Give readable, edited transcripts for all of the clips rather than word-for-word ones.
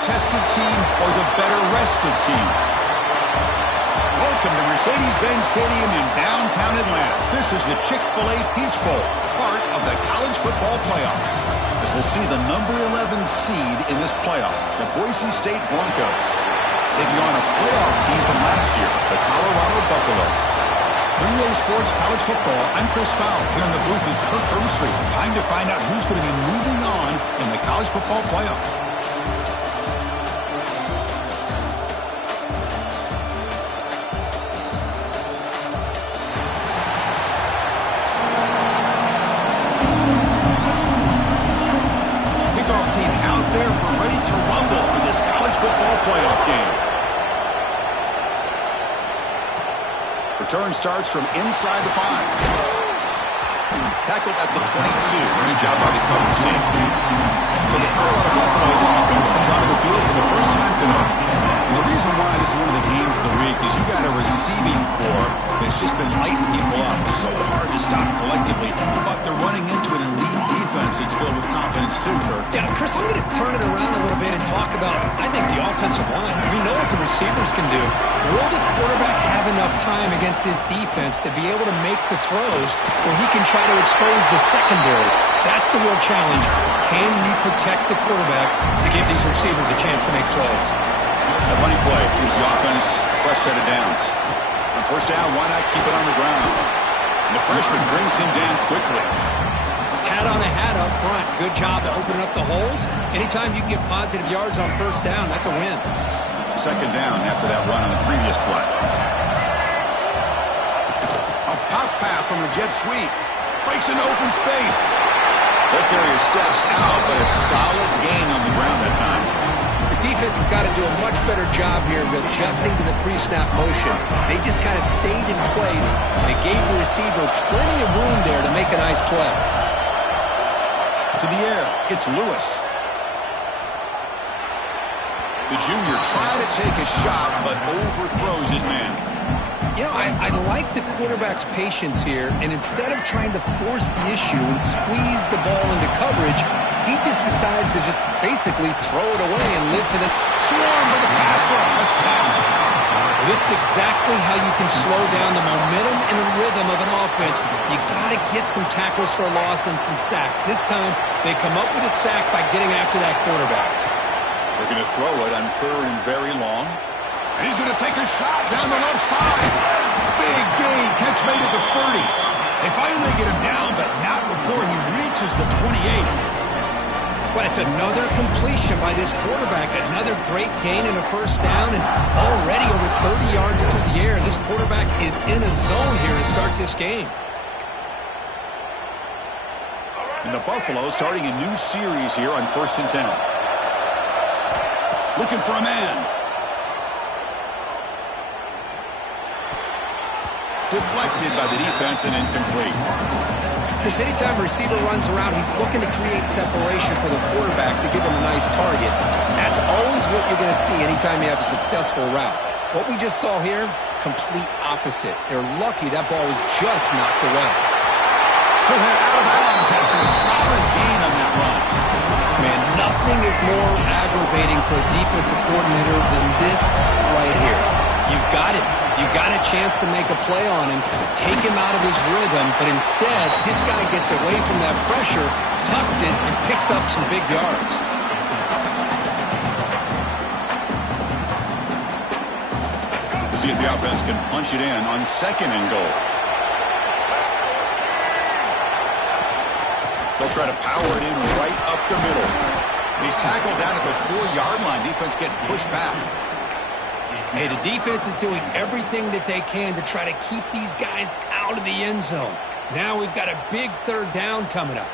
battle-tested team or the better-rested team? Welcome to Mercedes-Benz Stadium in downtown Atlanta. This is the Chick-fil-A Peach Bowl, part of the college football playoff. As we'll see the number 11 seed in this playoff, the Boise State Broncos, taking on a playoff team from last year, the Colorado Buffaloes. For EA Sports College Football, I'm Chris Fowle, here in the booth with Kirk Herbstreit. Time to find out who's going to be moving on in the college football playoff. Return starts from inside the 5. Tackled at the 22. Good job by the coverage team. So the Colorado Buffaloes offense comes onto the field for the first time tonight. And the reason why this is one of the games of the week is you got a receiving corps that's just been lighting people up. So hard to stop collectively, but they're running into an elite defense that's filled with confidence too, Kirk. Yeah, Chris, I'm going to turn it around a little bit and talk about, I think, the offensive line. We know what the receivers can do. Will the quarterback have enough time against this defense to be able to make the throws where he can try to expose the secondary? That's the real challenge. Can you protect the quarterback to give these receivers a chance to make plays? That running play gives the offense a fresh set of downs. On first down, why not keep it on the ground? And the freshman brings him down quickly. Hat on a hat up front. Good job of opening up the holes. Anytime you can get positive yards on first down, that's a win. Second down after that run on the previous play. A pop pass on the jet sweep. Breaks into open space. Ball carrier steps out, but a solid gain on the ground that time. The defense has got to do a much better job here of adjusting to the pre-snap motion. They just kind of stayed in place, and it gave the receiver plenty of room there to make a nice play. To the air, it's Lewis. The junior tried to take a shot, but overthrows his man. You know, I like the quarterback's patience here, and instead of trying to force the issue and squeeze the ball into coverage, he just decides to just basically throw it away and live for the swarm with the pass rush. A sack. This is exactly how you can slow down the momentum and the rhythm of an offense. You got to get some tackles for a loss and some sacks. This time, they come up with a sack by getting after that quarterback. They're going to throw it on third and very long. And he's going to take a shot down the left side. Big gain. Catch made at the 30. They finally get him down, but not before he reaches the 28. But it's another completion by this quarterback. Another great gain in a first down, and already over 30 yards through the air. This quarterback is in a zone here to start this game. And the Buffalo starting a new series here on 1st and 10. Looking for a man. Deflected by the defense and incomplete. Chris, anytime a receiver runs around, he's looking to create separation for the quarterback to give him a nice target. That's always what you're going to see anytime you have a successful route. What we just saw here, complete opposite. They're lucky that ball was just knocked away. He'll head out of bounds after a solid gain on that run. Man, nothing is more aggravating for a defensive coordinator than this right here. You've got it. You've got a chance to make a play on him, take him out of his rhythm, but instead, this guy gets away from that pressure, tucks it, and picks up some big yards. To see if the offense can punch it in on 2nd and goal. They'll try to power it in right up the middle. And he's tackled down at the 4-yard line. Defense getting pushed back. Hey, the defense is doing everything that they can to try to keep these guys out of the end zone. Now we've got a big 3rd down coming up.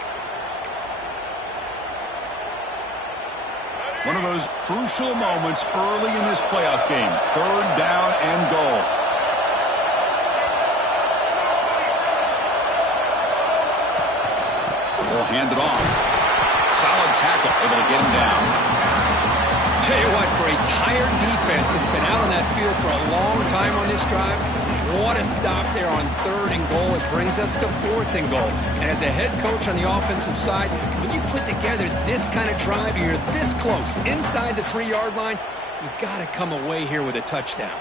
One of those crucial moments early in this playoff game. 3rd down and goal. They'll hand it off. Solid tackle, able to get him down. Tell you what, for a tired defense, defense that's been out on that field for a long time on this drive. What a stop there on 3rd and goal. It brings us to 4th and goal. And as a head coach on the offensive side, when you put together this kind of drive, you're this close, inside the 3-yard line, you got to come away here with a touchdown.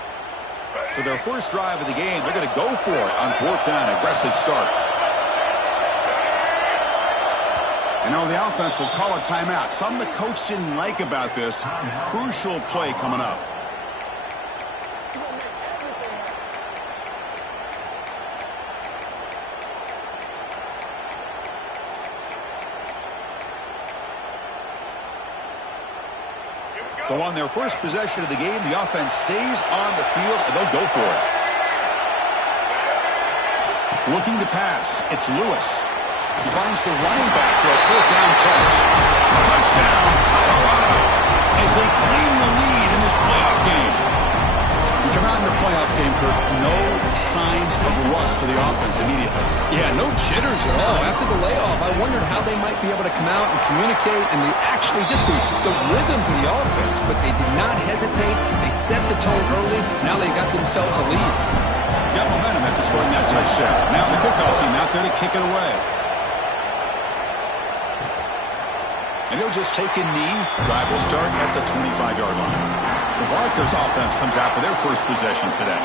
So their first drive of the game, they're going to go for it on 4th down. Aggressive start. And now the offense will call a timeout. Something the coach didn't like about this. Crucial play coming up. So on their first possession of the game, the offense stays on the field, and they'll go for it. Looking to pass. It's Lewis. He finds the running back for a 4th down catch. Touchdown, Colorado, as they claim the lead in this playoff game. We come out in the playoff game, Kurt, no signs of rust for the offense immediately. Yeah, no jitters at all. After the layoff, I wondered how they might be able to come out and communicate and actually just the rhythm to the offense, but they did not hesitate. They set the tone early. Now they got themselves a lead. Got momentum after scoring that touchdown. Now the kickoff team out there to kick it away. And he'll just take a knee. Drive will start at the 25-yard line. The Broncos offense comes out for their first possession today.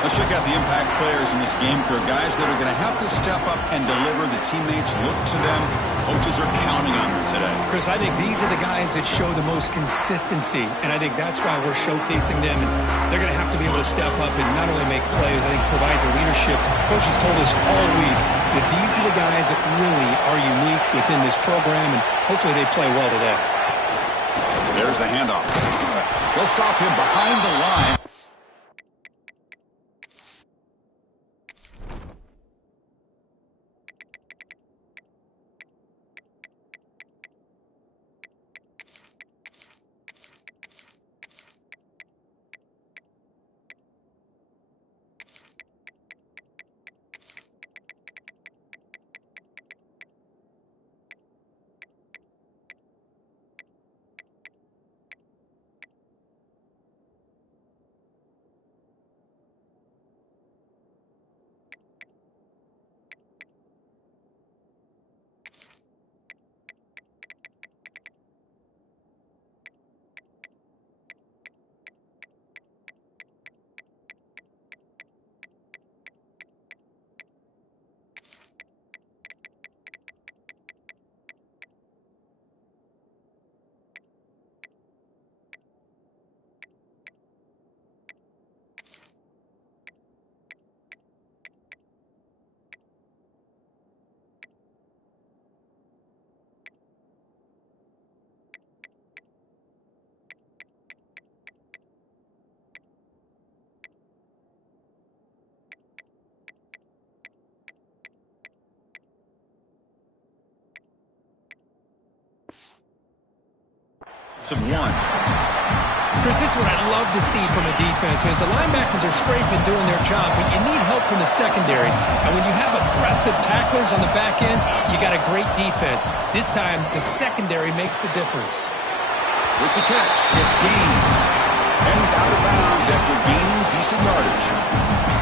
Let's check out the impact players in this game, Kurt. Guys that are going to have to step up and deliver. The teammates look to them. Coaches are counting on them today. Chris, I think these are the guys that show the most consistency, and I think that's why we're showcasing them. And they're going to have to be able to step up and not only make plays, I think provide the leadership. Coaches told us all week that these are the guys that really are unique within this program, and hopefully they play well today. There's the handoff. They'll stop him behind the line. One. Chris, this is what I love to see from a defense is the linebackers are scraping, doing their job, but you need help from the secondary. And when you have aggressive tacklers on the back end, you got a great defense. This time, the secondary makes the difference. With the catch, it's Gaines. And he's out of bounds after gaining decent yardage.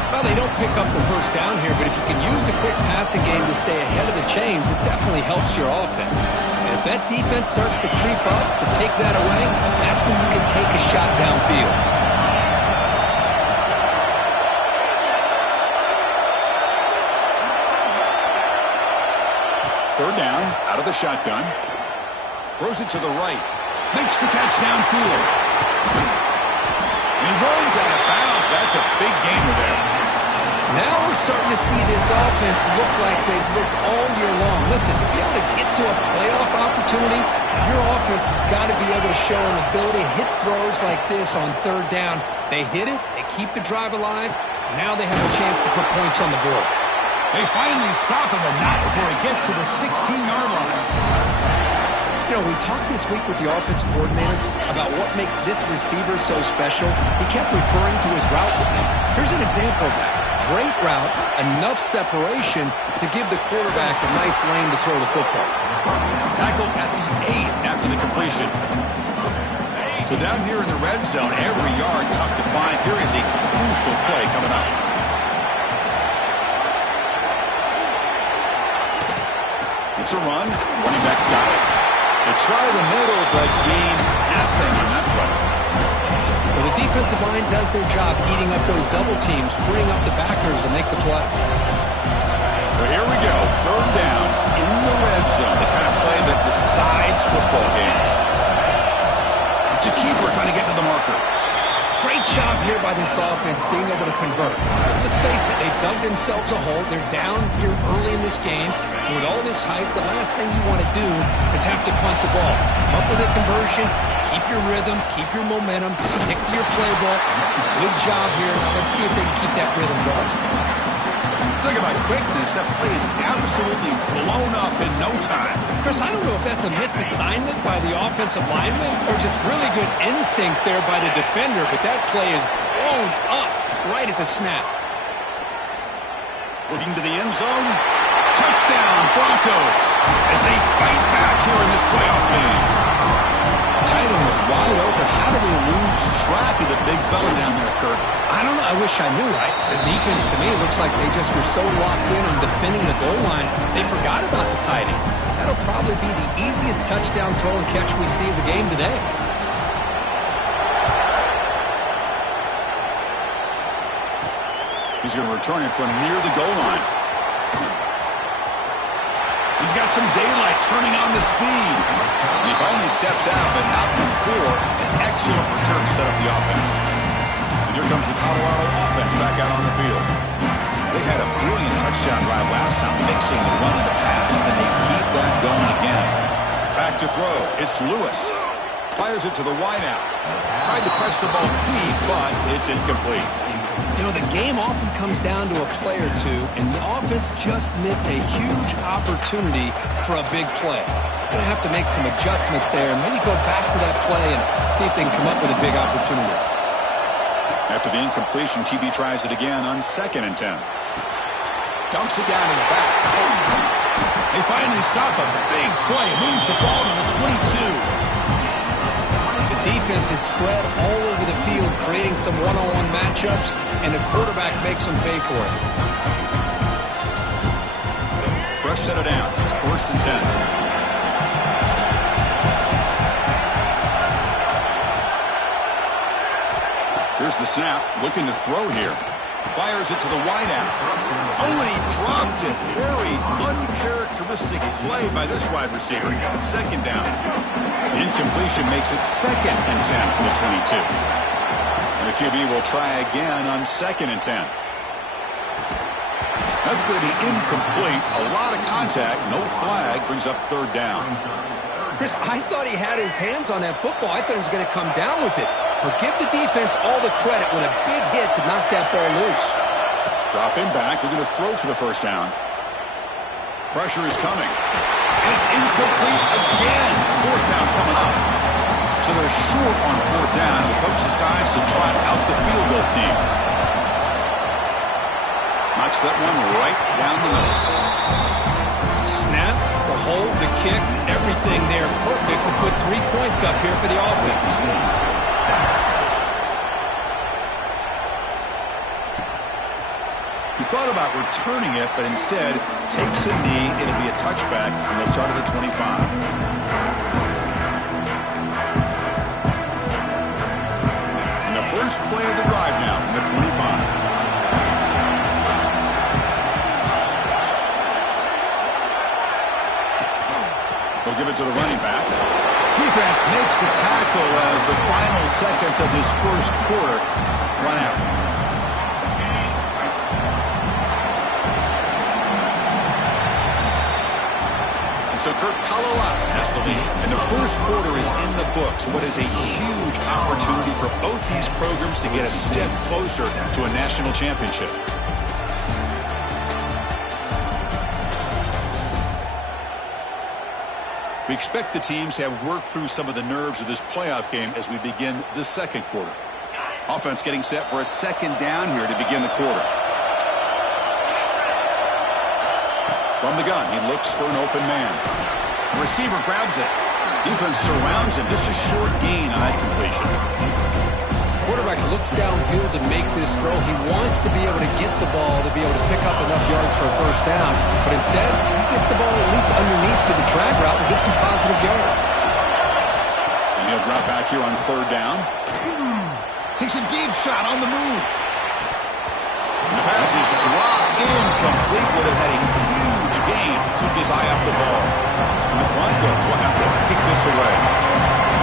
Well, they don't pick up the first down here, but if you can use the quick passing game to stay ahead of the chains, it definitely helps your offense. And if that defense starts to creep up to take that away, that's when you can take a shot downfield. Third down, out of the shotgun. Throws it to the right. Makes the catch downfield. He runs out of bounds. That's a big gainer there. Now we're starting to see this offense look like they've looked all year long. Listen, to be able to get to a playoff opportunity, your offense has got to be able to show an ability to hit throws like this on third down. They hit it, they keep the drive alive. Now they have a chance to put points on the board. They finally stop him, but not before he gets to the 16-yard line. You know, we talked this week with the offensive coordinator about what makes this receiver so special. He kept referring to his route with him. Here's an example of that. Great route, enough separation to give the quarterback a nice lane to throw the football. Tackled at the 8 after the completion. So down here in the red zone, every yard tough to find. Here is a crucial play coming up. It's a run. Running back's got it. They try the middle, but gain nothing on that play. Well, the defensive line does their job eating up those double teams, freeing up the backers to make the play. So here we go. Third down in the red zone. The kind of play that decides football games. It's a keeper trying to get to the marker. Great job here by this offense being able to convert. Let's face it, they've dug themselves a hole. They're down here early in this game. And with all this hype, the last thing you want to do is have to punt the ball. Come up with a conversion, keep your rhythm, keep your momentum, stick to your playbook. Good job here. Now let's see if they can keep that rhythm going. Talk about quickness. That play is absolutely blown up in no time. Chris, I don't know if that's a misassignment by the offensive lineman or just really good instincts there by the defender, but that play is blown up right at the snap. Looking to the end zone. Touchdown, Broncos, as they fight back here in this playoff game. Tight end was wide open. How did they lose track of the big fella down there, Kirk? I don't know. I wish I knew, right? The defense, to me, looks like they just were so locked in on defending the goal line, they forgot about the tight end. That'll probably be the easiest touchdown throw and catch we see of the game today. He's going to return it from near the goal line. He's got some daylight turning on the speed. And he finally steps out, but not before an excellent return to set up the offense. And here comes the Colorado offense back out on the field. They had a brilliant touchdown drive last time, mixing the run and the pass. Can they keep that going again? Back to throw. It's Lewis. Fires it to the wideout. Tried to press the ball deep, but it's incomplete. You know, the game often comes down to a play or two, and the offense just missed a huge opportunity for a big play. Going to have to make some adjustments there and maybe go back to that play and see if they can come up with a big opportunity. After the incompletion, QB tries it again on 2nd and 10. Dumps it down in the back. They finally stop a big play. Moves the ball to the 22. Defense is spread all over the field, creating some one-on-one matchups, and the quarterback makes them pay for it. Fresh set of downs. It's 1st and 10. Here's the snap. Looking to throw here. Fires it to the wideout. Oh, and he dropped it. Very uncharacteristic play by this wide receiver. 2nd down. The incompletion makes it 2nd and 10 from the 22. And the QB will try again on 2nd and 10. That's going to be incomplete. A lot of contact. No flag. Brings up 3rd down. Chris, I thought he had his hands on that football. I thought he was going to come down with it. But give the defense all the credit with a big hit to knock that ball loose. Drop him back. We're going to throw for the 1st down. Pressure is coming. And it's incomplete again. 4th down coming up. So they're short on 4th down. The coach decides to trot out the field goal team. Knocks that one right down the middle. Snap, the hold, the kick, everything there perfect to put 3 points up here for the offense. He thought about returning it, but instead takes a knee. It'll be a touchback, and they'll start at the 25. And the first play of the drive now from the 25. They'll give it to the running back. Defense makes the tackle as the final seconds of this first quarter run out. So Kirk, Colorado has the lead, and the first quarter is in the books. What is a huge opportunity for both these programs to get a step closer to a national championship. We expect the teams to have worked through some of the nerves of this playoff game as we begin the second quarter. Offense getting set for a 2nd down here to begin the quarter. From the gun, he looks for an open man. The receiver grabs it. Defense surrounds him. Just a short gain on outside completion. Quarterback looks downfield to make this throw. He wants to be able to get the ball to be able to pick up enough yards for a first down. But instead, he gets the ball at least underneath to the drag route and gets some positive yards. And he'll drop back here on third down. Takes a deep shot on the move. And the pass is dropped incomplete. Would have had a huge gain. Took his eye off the ball. And the Broncos will have to kick this away.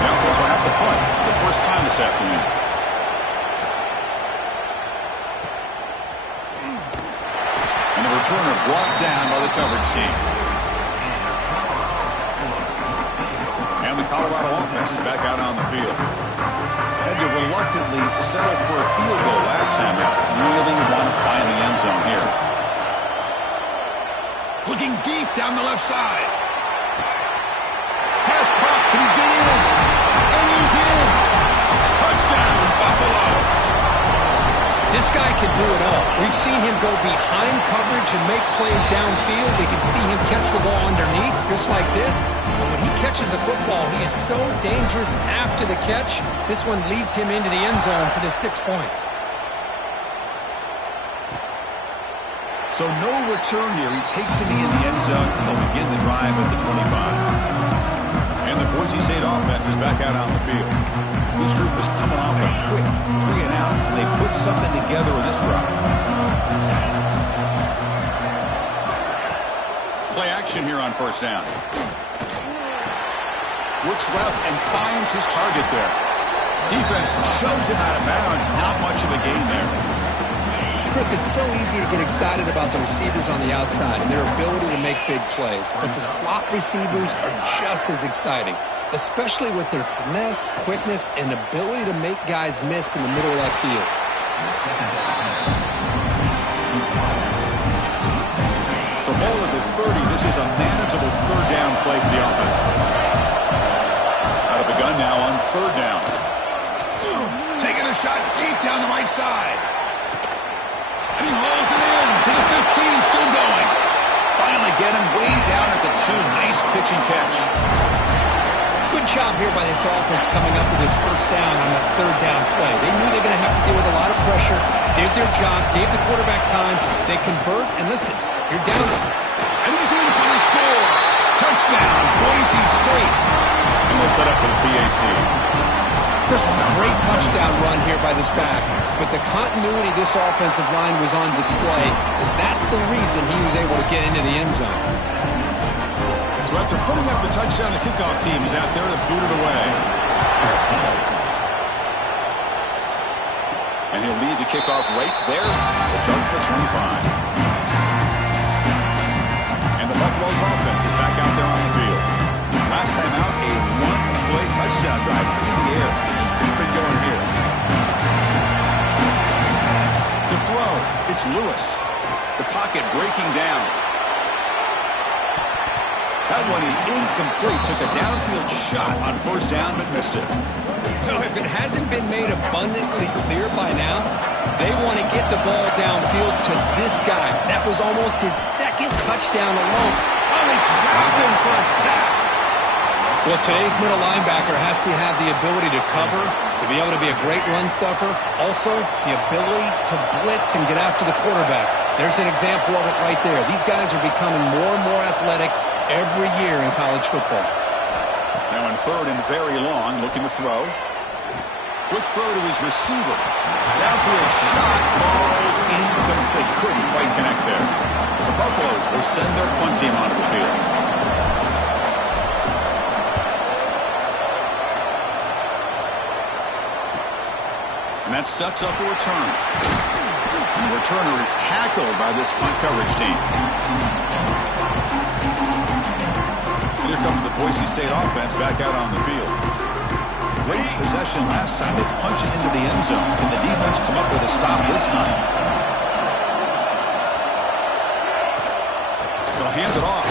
The offense will have to punt for the first time this afternoon. And the returner brought down by the coverage team. And the Colorado offense is back out on the field. Had to reluctantly settle for a field goal last time out. Really want to find the end zone here. Looking deep down the left side. Pass caught. Can he get in? And he's in. Touchdown, Buffaloes. This guy can do it all. We've seen him go behind coverage and make plays downfield. We can see him catch the ball underneath, just like this. And when he catches a football, he is so dangerous after the catch. This one leads him into the end zone for the 6 points. So no return here. He takes it in the end zone, and they'll begin the drive at the 25. And the Boise State offense is back out on the field. This group is coming off a quick 3 and out, and they put something together in this drive. Play action here on first down. Looks left and finds his target there. Defense shoves him out of bounds. Not much of a gain there. Chris, it's so easy to get excited about the receivers on the outside and their ability to make big plays, but the slot receivers are just as exciting, especially with their finesse, quickness, and ability to make guys miss in the middle of that field. So ball at the 30. This is a manageable third down play for the offense. Out of the gun now on third down. Taking a shot deep down the right side. And he hauls it in to the 15, still going. Finally get him way down at the 2. Nice pitch and catch. Good job here by this offense coming up with this first down on that third down play. They knew they were going to have to deal with a lot of pressure, did their job, gave the quarterback time. They convert, and listen, you're down. And he's in for the score. Touchdown, Boise State. And we'll set up for the PAT. Chris, it's a great touchdown run here by this back, but the continuity of this offensive line was on display, and that's the reason he was able to get into the end zone. So after putting up the touchdown, the kickoff team is out there to boot it away. And he'll lead the kickoff right there to start the 25. And the Buffaloes offense is back out there on the field. Last time out, a one-play touchdown drive through the air. Keep it going here. To throw, it's Lewis. The pocket breaking down. That one is incomplete. Took a downfield shot on first down, but missed it. Well, if it hasn't been made abundantly clear by now, they want to get the ball downfield to this guy. That was almost his second touchdown alone. Only traveling for a sack. Well, today's middle linebacker has to have the ability to cover, to be able to be a great run stuffer. Also, the ability to blitz and get after the quarterback. There's an example of it right there. These guys are becoming more and more athletic every year in college football. Now in third and very long, looking to throw. Quick throw to his receiver. Downfield shot falls incomplete. Couldn't quite connect there. The Buffaloes will send their punt team onto the field. And that sets up a return. And the returner is tackled by this punt coverage team. Here comes the Boise State offense back out on the field. Great possession last time. They punch it into the end zone. And the defense come up with a stop this time. They'll hand it off.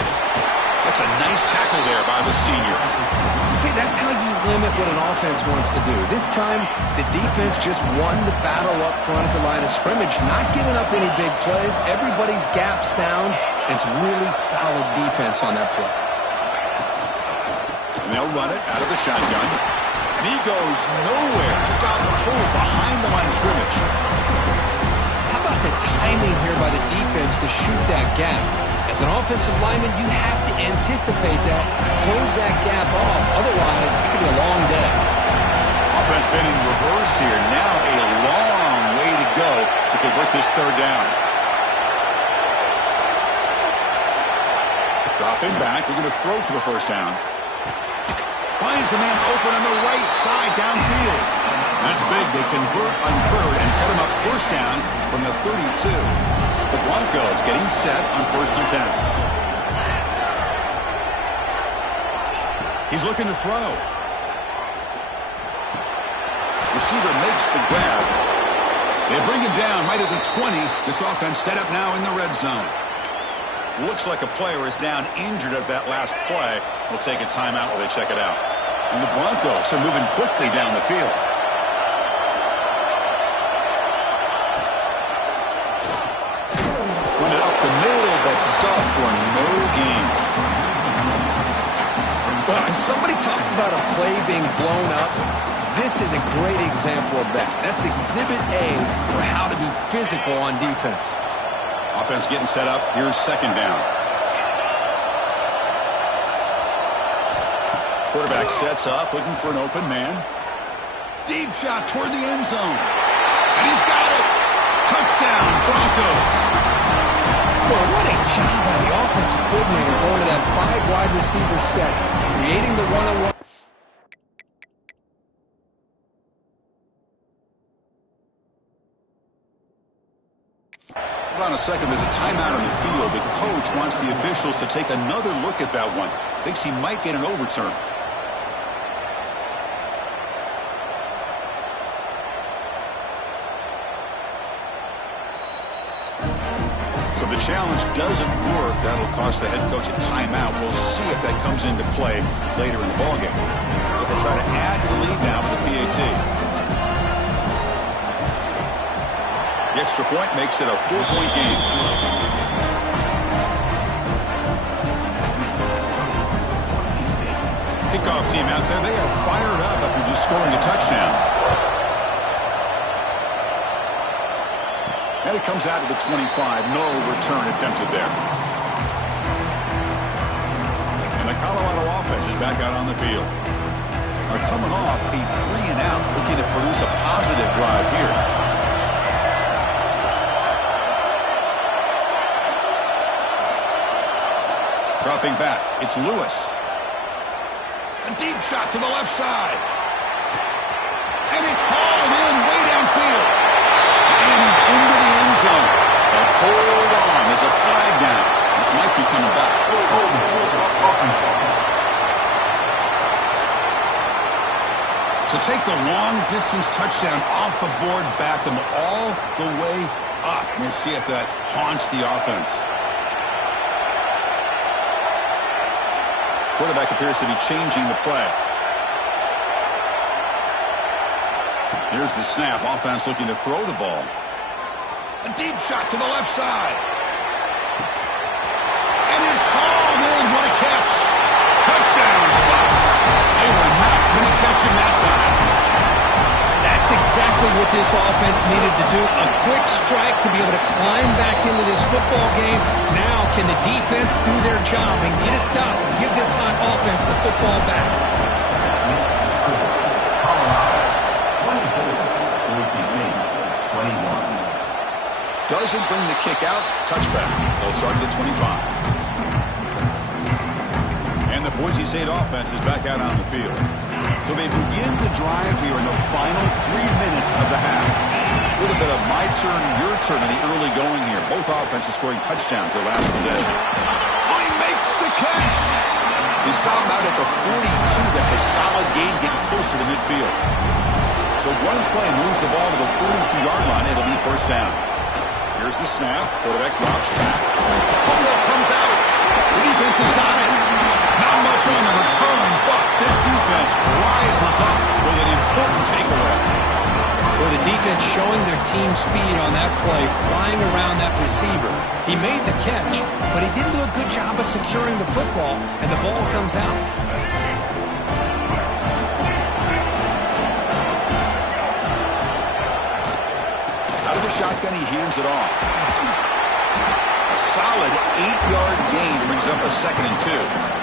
That's a nice tackle there by the senior. See, that's how you limit what an offense wants to do. This time, the defense just won the battle up front at the line of scrimmage, not giving up any big plays. Everybody's gap sound. It's really solid defense on that play. And they'll run it out of the shotgun. And he goes nowhere. Stop cold behind the line of scrimmage. How about the timing here by the defense to shoot that gap? As an offensive lineman, you have to anticipate that, close that gap off. Otherwise, it could be a long day. Offense been in reverse here. Now a long way to go to convert this third down. Dropping back. They're going to throw for the first down. Finds a man open on the right side downfield. That's big. They convert on third and set him up first down from the 32. The Broncos getting set on 1st and 10. He's looking to throw. Receiver makes the grab. They bring him down right at the 20. This offense set up now in the red zone. Looks like a player is down injured at that last play. We'll take a timeout while they check it out. And the Broncos are moving quickly down the field. Run it up the middle, but stuffed for no gain. Well, if somebody talks about a play being blown up, this is a great example of that. That's exhibit A for how to be physical on defense. Offense getting set up. Here's second down. Quarterback sets up, looking for an open man. Deep shot toward the end zone. And he's got it. Touchdown, Broncos. Well, what a job by the offensive coordinator going to that 5 wide receiver set, creating the one-on-one. Hold on a second. There's a timeout on the field. The coach wants the officials to take another look at that one. Thinks he might get an overturn. So the challenge doesn't work. That'll cost the head coach a timeout. We'll see if that comes into play later in the ballgame. So they'll try to add to the lead now with the PAT. The extra point makes it a 4-point game. Kickoff team out there. They are fired up after just scoring a touchdown. And it comes out to the 25. No return attempted there. And the Colorado offense is back out on the field. They're coming off a 3-and-out, looking to produce a positive drive here. Dropping back, it's Lewis. A deep shot to the left side. And it's hauled in way downfield. And he's into the end zone. But hold on, there's a flag down. This might be coming back. So take the long-distance touchdown off the board, back them all the way up. We'll see if that haunts the offense. Quarterback appears to be changing the play. Here's the snap. Offense looking to throw the ball. A deep shot to the left side. And it's hauled in. What a catch. Touchdown, Buffs. They were not going to catch him that time. That's exactly what this offense needed to do. A quick strike to be able to climb back into this football game. Now can the defense do their job and get a stop? Give this hot offense the football back. Doesn't bring the kick out. Touchback. They'll start at the 25. And the Boise State offense is back out on the field. So they begin the drive here in the final 3 minutes of the half. A little bit of my turn, your turn in the early going here. Both offenses scoring touchdowns their last possession. Oh, he makes the catch. He stopped out at the 42. That's a solid gain, getting closer to midfield. So one play moves the ball to the 42-yard line. It'll be first down. Here's the snap. Quarterback drops back. Football comes out. The defense has got it. Not much on the return, but this defense rises up with an important takeaway. Well, the defense showing their team speed on that play, flying around that receiver. He made the catch, but he didn't do a good job of securing the football, and the ball comes out. shotgun, he hands it off. A solid 8-yard gain brings up a 2nd and 2.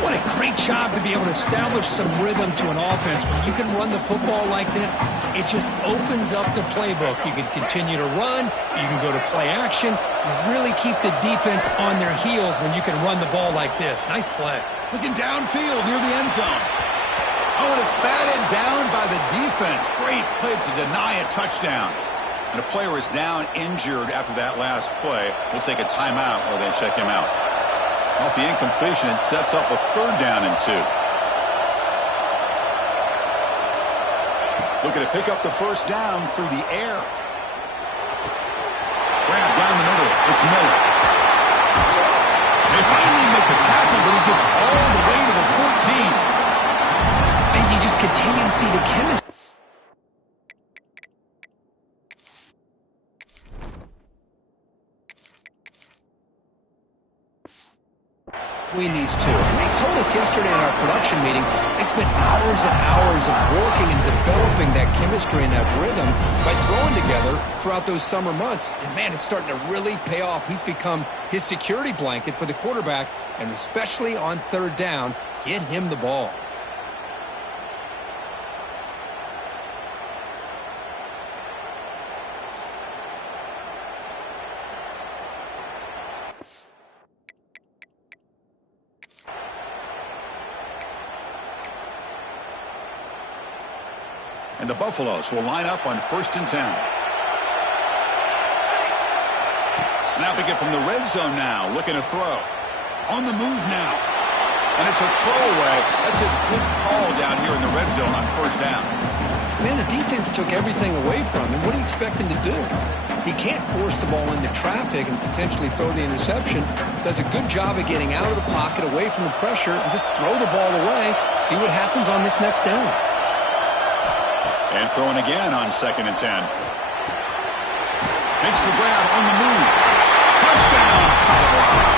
What a great job to be able to establish some rhythm to an offense. When you can run the football like this, it just opens up the playbook. You can continue to run. You can go to play action. You really keep the defense on their heels when you can run the ball like this. Nice play. Looking downfield near the end zone. Oh, and it's batted down by the defense. Great play to deny a touchdown. And a player is down injured after that last play. We'll take a timeout or they check him out. Off the incompletion, it sets up a 3rd down and 2. Looking to pick up the 1st down through the air. Grab down the middle. It's Miller. They finally make the tackle, but he gets all the way to the 14. And you just continue to see the chemistry between these two. And they told us yesterday in our production meeting they spent hours and hours of working and developing that chemistry and that rhythm by throwing together throughout those summer months. And, man, it's starting to really pay off. He's become his security blanket for the quarterback, and especially on 3rd down, get him the ball. And the Buffaloes will line up on 1st and 10. Snapping it from the red zone now, looking to throw. On the move now. And it's a throwaway. That's a good call down here in the red zone on 1st down. Man, the defense took everything away from him. What do you expect him to do? He can't force the ball into traffic and potentially throw the interception. Does a good job of getting out of the pocket, away from the pressure, and just throw the ball away. See what happens on this next down. And throwing again on 2nd and 10. Makes the grab on the move. Touchdown, Colorado.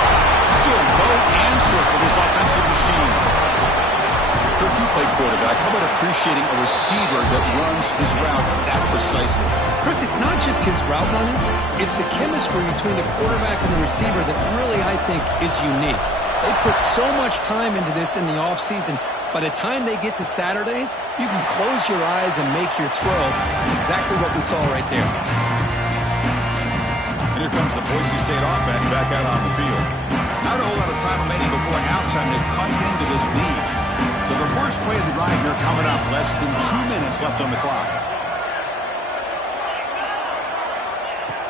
Still no answer for this offensive machine. If you play quarterback, how about appreciating a receiver that runs his routes that precisely? Chris, it's not just his route running. It's the chemistry between the quarterback and the receiver that really, I think, is unique. They put so much time into this in the offseason. By the time they get to Saturdays, you can close your eyes and make your throw. It's exactly what we saw right there. And here comes the Boise State offense back out on the field. Not a whole lot of time remaining before halftime to cut into this lead. So the first play of the drive here coming up. Less than 2 minutes left on the clock.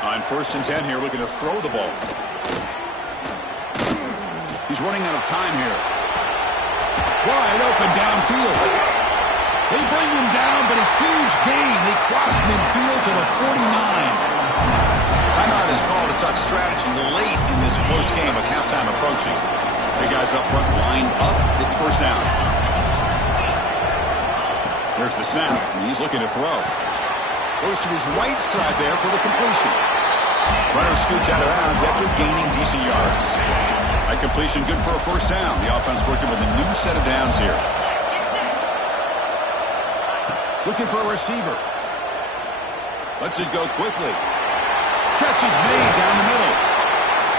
On 1st and 10 here, looking to throw the ball. He's running out of time here. Wide open downfield. They bring him down, but a huge gain. They cross midfield to the 49. Timeout is called to talk strategy late in this close game with halftime approaching. The guys up front lined up. It's 1st down. There's the snap, and he's looking to throw. Goes to his right side there for the completion. Runner scoots out of bounds after gaining decent yards. That completion good for a 1st down. The offense working with a new set of downs here. Looking for a receiver. Lets it go quickly. Catch is made down the middle.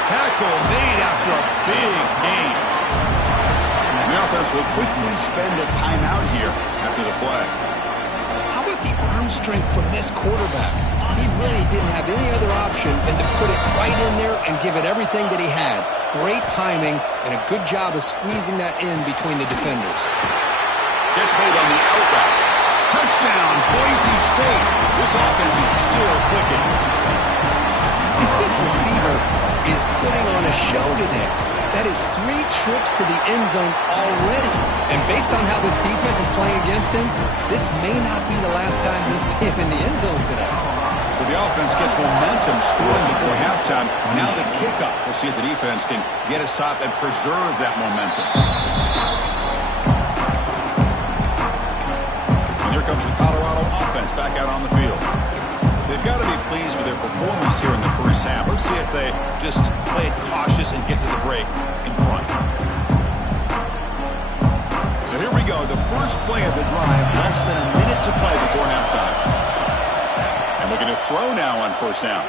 Tackle made after a big gain. And the offense will quickly spend a timeout here after the play. How about the arm strength from this quarterback? He really didn't have any other option than to put it right in there and give it everything that he had. Great timing and a good job of squeezing that in between the defenders. Gets made on the out route. Touchdown, Boise State. This offense is still clicking. This receiver is putting on a show today. That is 3 trips to the end zone already. And based on how this defense is playing against him, this may not be the last time we see him in the end zone today. So the offense gets momentum scoring before halftime. Now the kickoff. We'll see if the defense can get his top and preserve that momentum. And here comes the Colorado offense back out on the field. They've got to be pleased with their performance here in the first half. Let's see if they just play it cautious and get to the break in front. So here we go. The first play of the drive. Less than a minute to play before halftime. And looking to to throw now on first down.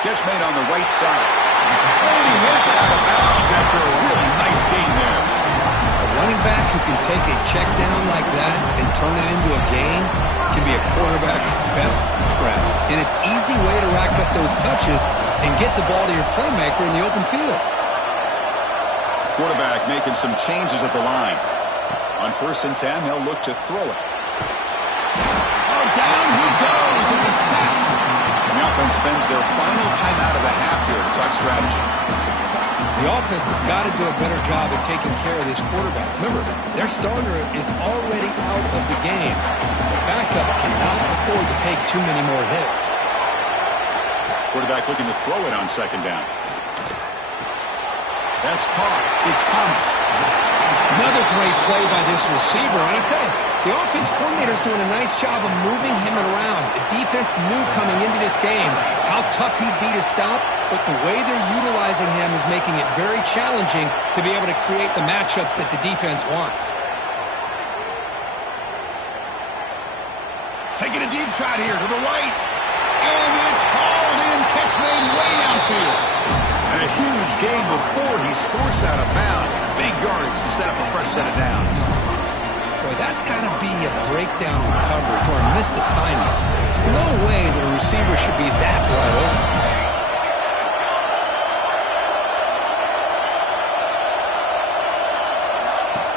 Catch made on the right side. And he hits it out of bounds after a really nice gain there. A running back who can take a check down like that and turn it into a gain can be a quarterback's best friend. And it's an easy way to rack up those touches and get the ball to your playmaker in the open field. Quarterback making some changes at the line. On 1st and 10, they'll look to throw it. Oh, down he goes. It's a sack. And the offense spends their final time out of the half here to talk strategy. The offense has got to do a better job of taking care of this quarterback. Remember, their starter is already out of the game. The backup cannot afford to take too many more hits. Quarterback looking to throw it on 2nd down. That's caught. It's Thomas. Another great play by this receiver. And I tell you, the offense coordinator is doing a nice job of moving him around. The defense knew coming into this game how tough he'd be to stop, but the way they're utilizing him is making it very challenging to be able to create the matchups that the defense wants. Taking a deep shot here to the right. And it's hauled in. Catch made way downfield. And a huge gain before he's forced out of bounds. Big yardage to set up a fresh set of downs. Boy, that's got to be a breakdown in coverage or a missed assignment. There's no way that a receiver should be that wide open.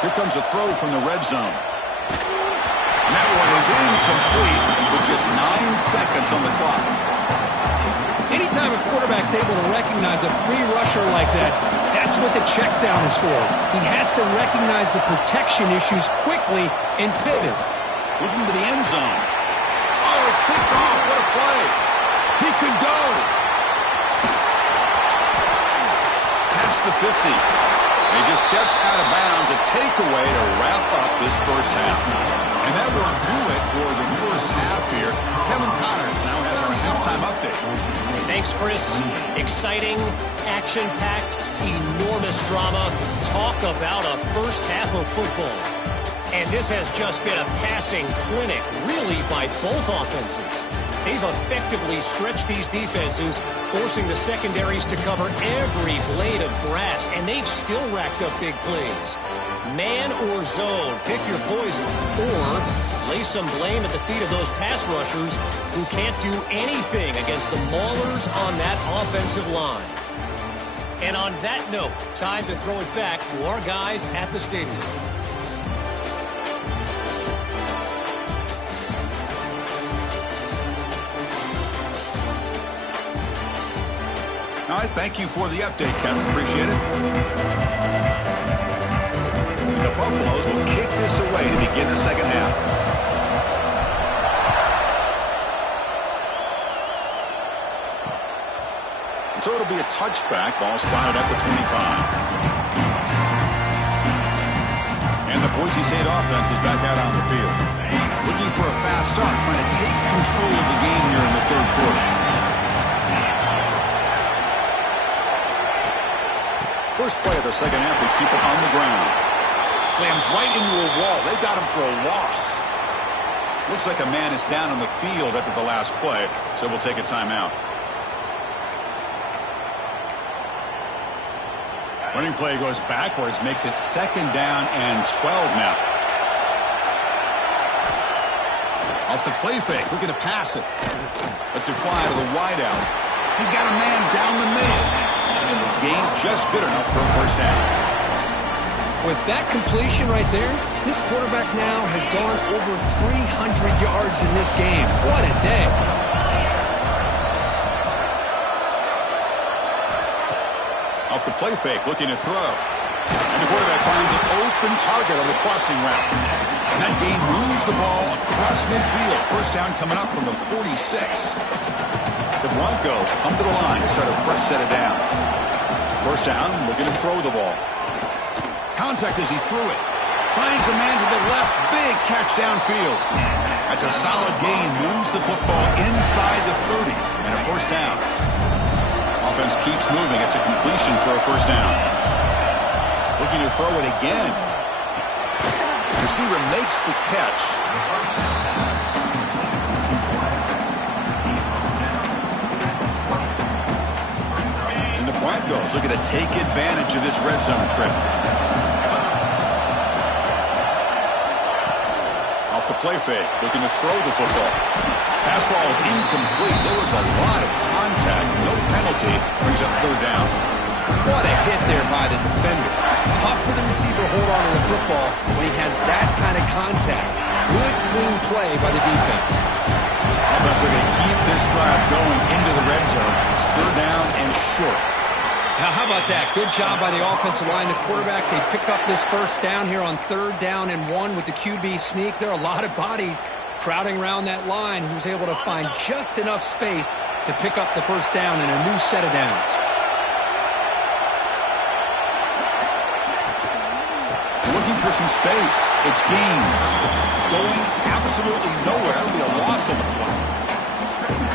Here comes a throw from the red zone. And that one is incomplete with just 9 seconds on the clock. Anytime a quarterback's able to recognize a free rusher like that, that's what the check down is for. He has to recognize the protection issues quickly and pivot. Looking to the end zone. Oh, it's picked off. What a play. He could go. Past the 50. He just steps out of bounds. A takeaway to wrap up this first half. And that will do it for the first half here. Kevin Connors now has our halftime update. Thanks, Chris. Exciting, action-packed, enormous drama. Talk about a first half of football. And this has just been a passing clinic, really, by both offenses. They've effectively stretched these defenses, forcing the secondaries to cover every blade of grass, and they've still racked up big plays. Man or zone, pick your poison, or lay some blame at the feet of those pass rushers who can't do anything against the maulers on that offensive line. And on that note, time to throw it back to our guys at the stadium. All right, thank you for the update, Kevin. Appreciate it. The Buffaloes will kick this away to begin the second half. So it'll be a touchback. Ball spotted at the 25. And the Boise State offense is back out on the field. Looking for a fast start, trying to take control of the game here in the third quarter. First play of the second half, they keep it on the ground. Slams right into a wall. They've got him for a loss. Looks like a man is down on the field after the last play, so we'll take a timeout. Running play goes backwards, makes it 2nd down and 12 now. Off the play fake, looking to pass it. Lets it fly to the wideout. He's got a man down the middle. And the gain just good enough for a first down. With that completion right there, this quarterback now has gone over 300 yards in this game. What a day. Off the play fake, looking to throw. And the quarterback finds an open target on the crossing route. And that gain moves the ball across midfield. First down coming up from the 46. The Broncos come to the line to start a fresh set of downs. First down, looking to throw the ball. Contact as he threw it. Finds a man to the left. Big catch downfield. That's a solid gain. Moves the football inside the 30. And a first down. Offense keeps moving. It's a completion for a first down. Looking to throw it again. Receiver makes the catch. Broncos looking to take advantage of this red zone trip. Off the play fake, looking to throw the football. Pass ball is incomplete. There was a lot of contact. No penalty. Brings up third down. What a hit there by the defender. Tough for the receiver to hold on to the football when he has that kind of contact. Good, clean play by the defense. Offense are going to keep this drive going into the red zone. It's third down and short. Now, how about that? Good job by the offensive line. The quarterback, they pick up this first down here on 3rd down and 1 with the QB sneak. There are a lot of bodies crowding around that line. He was able to find just enough space to pick up the first down in a new set of downs. Looking for some space. It's Gaines. Going absolutely nowhere. That'll be a loss on the play.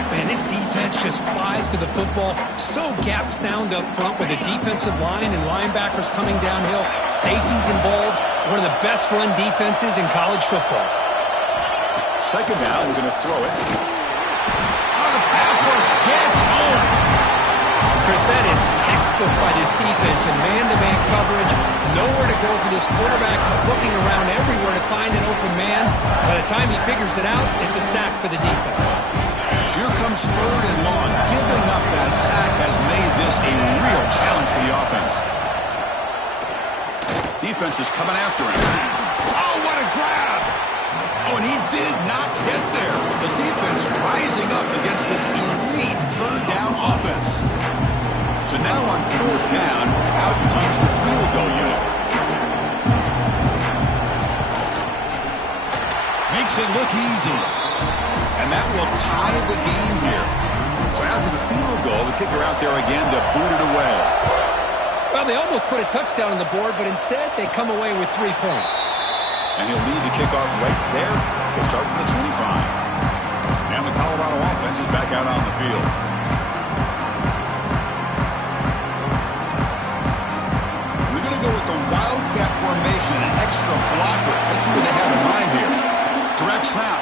Man, this defense just flies to the football. So gap sound up front with the defensive line and linebackers coming downhill. Safeties involved. One of the best run defenses in college football. Second down, we're going to throw it. Oh, the pass rush gets home. Chris, that is textbook by this defense in man-to-man coverage. Nowhere to go for this quarterback. He's looking around everywhere to find an open man. By the time he figures it out, it's a sack for the defense. So here comes 3rd and long. Giving up that sack has made this a real challenge for the offense. Defense is coming after him. Oh, what a grab! Oh, and he did not get there. The defense rising up against this elite 3rd down offense. So now on 4th down, out comes the field goal unit. Makes it look easy. And that will tie the game here. So after the field goal, the kicker out there again to boot it away. Well, they almost put a touchdown on the board, but instead they come away with 3 points. And he'll lead the kickoff right there. He'll start from the 25. And the Colorado offense is back out on the field. We're going to go with the Wildcat formation, an extra blocker. Let's see what they have in mind here. Direct snap.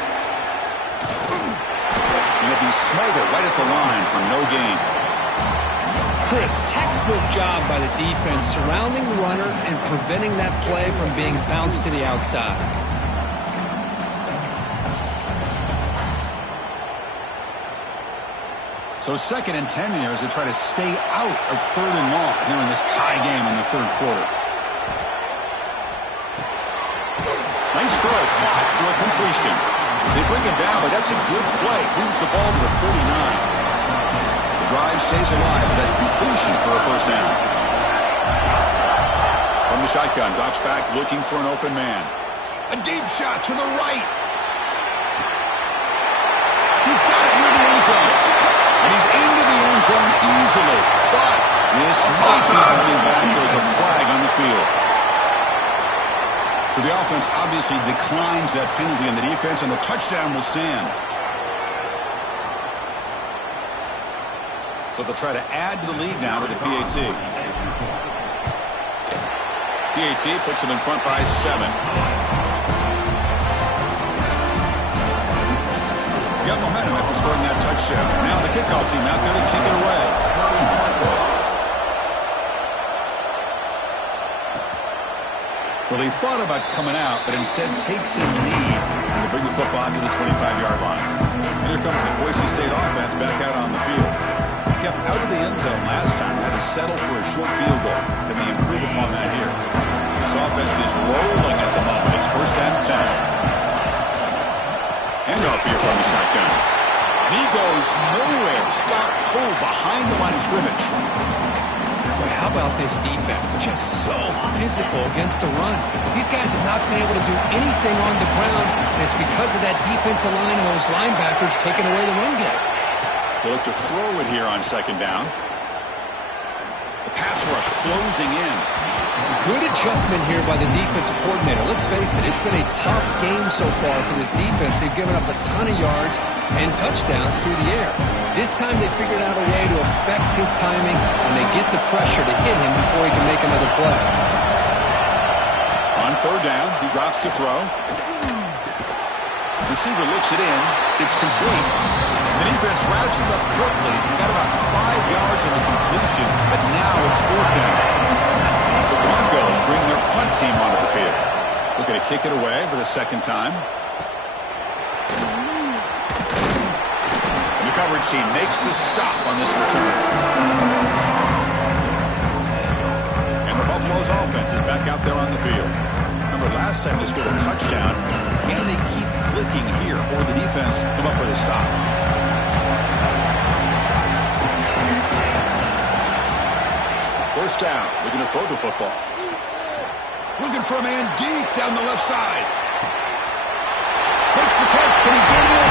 And it'll be Smoger right at the line for no gain. Chris, textbook job by the defense surrounding the runner and preventing that play from being bounced to the outside. So 2nd and 10 here as they try to stay out of 3rd and long here in this tie game in the 3rd quarter. Nice throw, caught for a completion. They bring him down, but that's a good play. Moves the ball to the 39. The drive stays alive with that completion for a first down. From the shotgun, drops back looking for an open man. A deep shot to the right. He's got it near the end zone. And he's into the end zone easily. But this might be coming back. There's a flag on the field. So the offense obviously declines that penalty in the defense, and the touchdown will stand. So they'll try to add to the lead now with the PAT. PAT puts them in front by 7. You got momentum after scoring that touchdown. Now the kickoff team out there to kick it away. Well, he thought about coming out, but instead takes a knee to bring the football to the 25-yard line. And here comes the Boise State offense back out on the field. Kept out of the end zone last time, had to settle for a short field goal. Can they improve upon that here? This offense is rolling at the moment. It's 1st and 10. Handoff here from the shotgun. And he goes nowhere. Stop pull behind the line of scrimmage. Boy, how about this defense? Just so physical against the run. These guys have not been able to do anything on the ground, and it's because of that defensive line and those linebackers taking away the run game. They look to throw it here on 2nd down. The pass rush closing in. Good adjustment here by the defensive coordinator. Let's face it, it's been a tough game so far for this defense. They've given up a ton of yards and touchdowns through the air. This time they figured out a way to affect his timing, and they get the pressure to hit him before he can make another play. On 3rd down, he drops to throw. Receiver looks it in. It's complete. The defense wraps him up quickly. Got about 5 yards on the completion, but now it's 4th down. The Broncos bring their punt team onto the field. Looking to kick it away for the 2nd time. The coverage team makes the stop on this return. And the Buffalo's offense is back out there on the field. Remember, last time they scored a touchdown. Can they keep clicking here, or the defense come up with a stop? First down, looking to throw the football. Looking for a man deep down the left side. Makes the catch. Can he get it?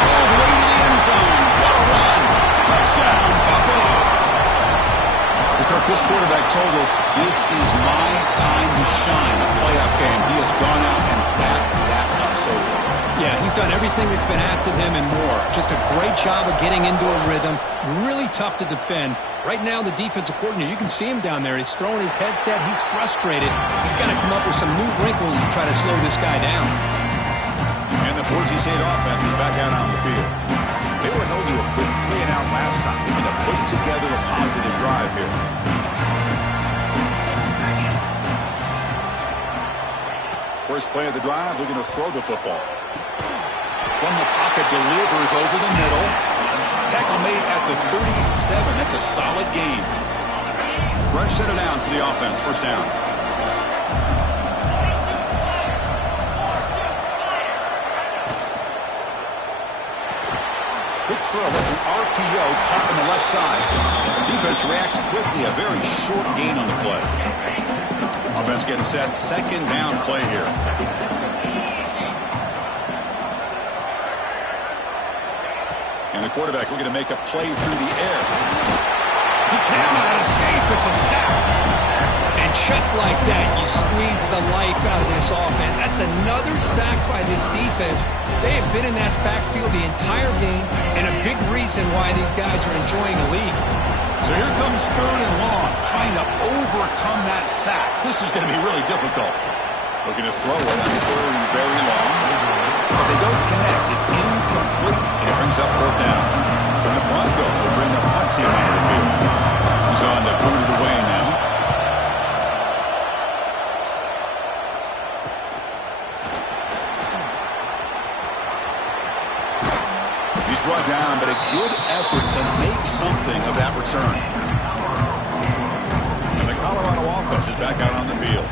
All the way to the end zone. What a run. Touchdown, Buffaloes. Kirk, this quarterback told us this is my time to shine. A playoff game. He has gone out and backed that up so far. Yeah, he's done everything that's been asked of him and more. Just a great job of getting into a rhythm. Really tough to defend. Right now, the defensive coordinator, you can see him down there. He's throwing his headset. He's frustrated. He's got to come up with some new wrinkles to try to slow this guy down. And the Boise State offense is back out on the field. They were held to a quick 3-and-out last time. Looking to put together a positive drive here. First play of the drive, looking to throw the football. From the pocket, delivers over the middle. Tackle made at the 37. That's a solid gain. Fresh set of downs for the offense. First down. Quick throw. That's an RPO caught on the left side. Defense reacts quickly. A very short gain on the play. Offense getting set. 2nd down play here. And the quarterback looking to make a play through the air. He cannot escape. It's a sack. And just like that, you squeeze the life out of this offense. That's another sack by this defense. They have been in that backfield the entire game, and a big reason why these guys are enjoying a lead. So here comes 3rd and long, trying to overcome that sack. This is going to be really difficult. Looking to throw it on 3rd and very long. But they don't connect. It's incomplete, and it brings up 4th down. And the Broncos will bring the punt team onto the field. He's on to boot it away now. He's brought down, but a good effort to make something of that return. And the Colorado offense is back out on the field.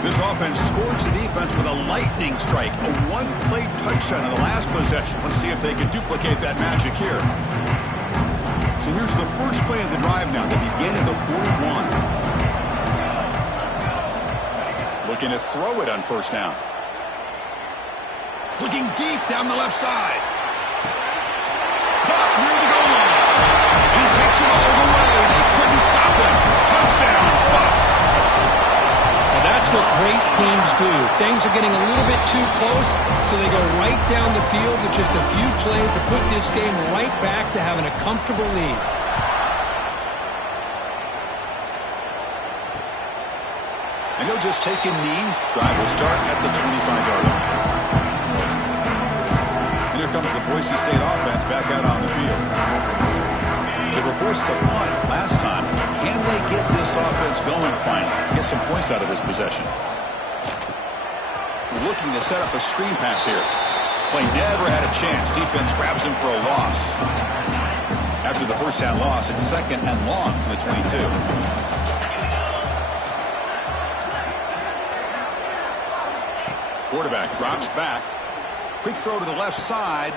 This offense scores the defense with a lightning strike. A one-play touchdown in the last possession. Let's see if they can duplicate that magic here. So here's the first play of the drive now. They begin at the 41. Looking to throw it on 1st down. Looking deep down the left side. Caught near the goal line. He takes it all the way. They couldn't stop him. Touchdown, Buffs. Well, that's what great teams do. Things are getting a little bit too close, so they go right down the field with just a few plays to put this game right back to having a comfortable lead. And he'll just take a knee. Drive will start at the 25-yard line. And here comes the Boise State offense back out on the field. They were forced to punt last time. Can they get this offense going finally? Get some points out of this possession. Looking to set up a screen pass here. Play never had a chance. Defense grabs him for a loss. After the first down loss, it's 2nd and long from the 22. Quarterback drops back. Quick throw to the left side.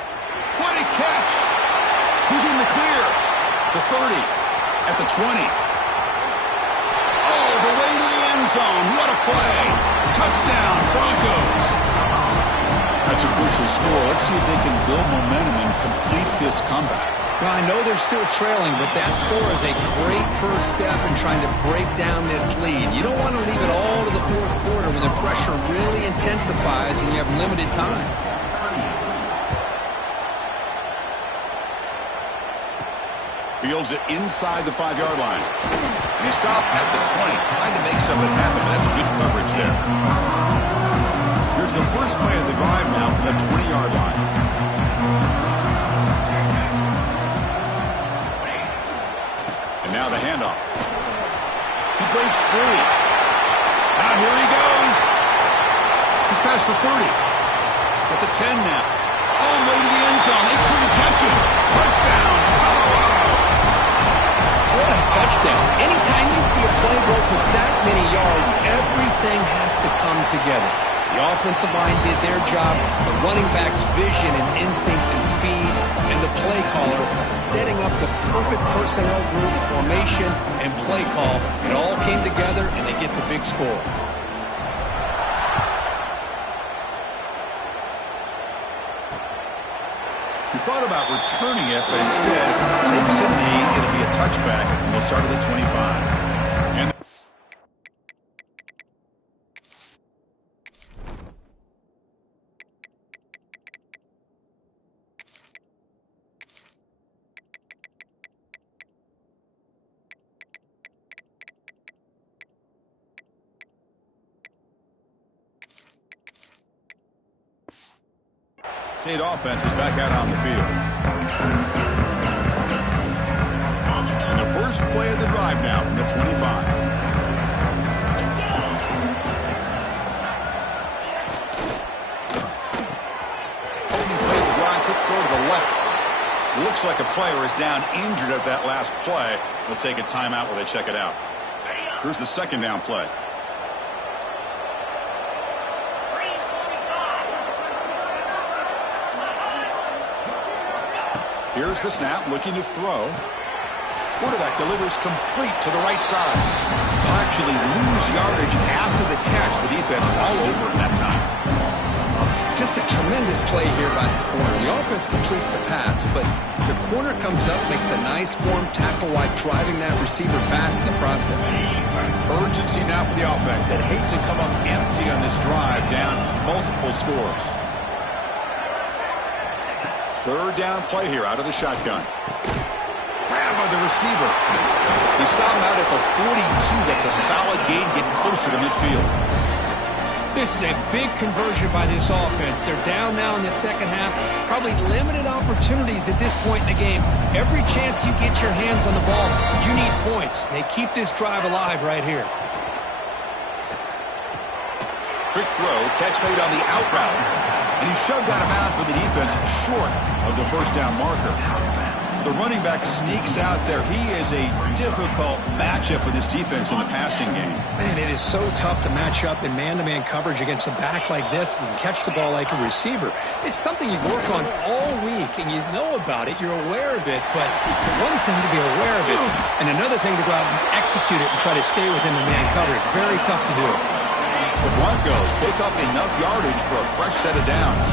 What a catch! Who's in the clear? The 30, at the 20. All the way to the end zone. What a play. Touchdown, Broncos. That's a crucial score. Let's see if they can build momentum and complete this comeback. Well, I know they're still trailing, but that score is a great first step in trying to break down this lead. You don't want to leave it all to the 4th quarter when the pressure really intensifies and you have limited time. Fields it inside the 5-yard line. And he stopped at the 20, trying to make something happen. That's good coverage there. Here's the first play of the drive now from the 20-yard line. free. Now here he goes. He's past the 30. At the 10 now. All the way to the end zone. They couldn't catch him. Touchdown, Colorado. What a touchdown. Anytime you see a play go for that many yards, everything has to come together. The offensive line did their job, the running back's vision and instincts and speed, and the play caller setting up the perfect personnel group, formation, and play call. It all came together, and they get the big score. He thought about returning it, but instead takes a knee. It'll be a touchback, and they'll start at the 25. And State offense is back out on the field. And the first play of the drive now from the 25. Holding play of the drive, quick throw to the left. Looks like a player is down injured at that last play. We'll take a timeout while they check it out. Here's the second down play. Here's the snap, looking to throw. Quarterback delivers complete to the right side. They'll actually lose yardage after the catch. The defense all over in that time. Just a tremendous play here by the corner. The offense completes the pass, but the corner comes up, makes a nice form tackle while driving that receiver back in the process. Urgency now for the offense that hates to come up empty on this drive, down multiple scores. Third down play here out of the shotgun. Grabbed by the receiver. He stopped him out at the 42. That's a solid gain, getting closer to midfield. This is a big conversion by this offense. They're down now in the second half. Probably limited opportunities at this point in the game. Every chance you get your hands on the ball, you need points. They keep this drive alive right here. Quick throw, catch made on the out route. And he's shoved out of bounds by the defense short of the first down marker. The running back sneaks out there. He is a difficult matchup for this defense in the passing game. Man, it is so tough to match up in man-to-man coverage against a back like this and catch the ball like a receiver. It's something you work on all week, and you know about it. You're aware of it, but it's one thing to be aware of it, and another thing to go out and execute it and try to stay within the man coverage. Very tough to do. The Broncos pick up enough yardage for a fresh set of downs.